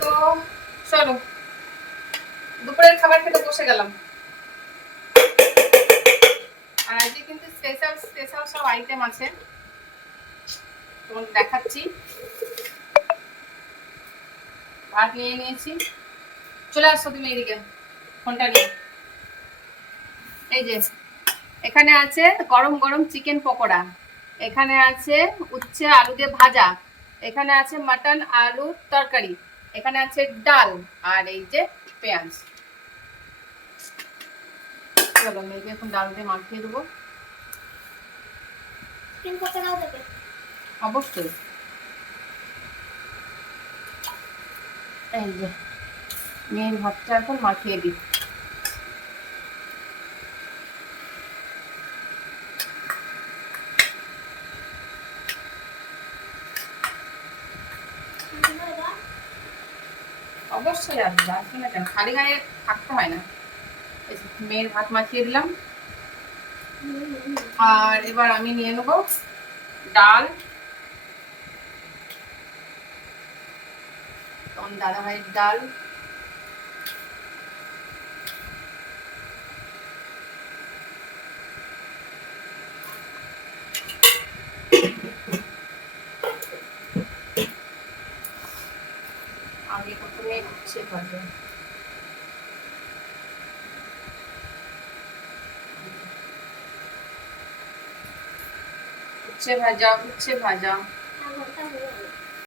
তো চলো, দুপুরের খাবার খেতে বসে গেলাম। আর আজকে কিন্তু স্পেশাল স্পেশাল সব আইটেম আছে। দেখাচ্ছি। ভাত নিয়ে নিয়েছি। চলে আসো তুমি এদিকে, ফোনটা নিয়ে। এই যে, এখানে আছে গরম গরম চিকেন পকোড়া। এখানে আছে উচ্ছে আলু দিয়ে ভাজা। এখানে আছে মাটন আলুর তরকারি। এখানে আছে ডাল আর এই যে পেঁয়াজ। চলো মেয়েকে এখন ডাল দিয়ে মাখিয়ে দেবো। অবশ্যই। এই যে মেয়ের ভাতটা এখন মাখিয়ে দিই। অবশ্যই আসবে আসবে না কেন? খালি গায়ে থাকতে হয় না। মেয়ের ভাত মাখিয়ে দিলাম। আর এবার আমি নিয়ে নেব ডাল। তখন দাদা ভাইয়ের ডাল। আগে সে উচ্ছে ভাজা উচ্ছে ভাজা। উচ্ছে ভাজা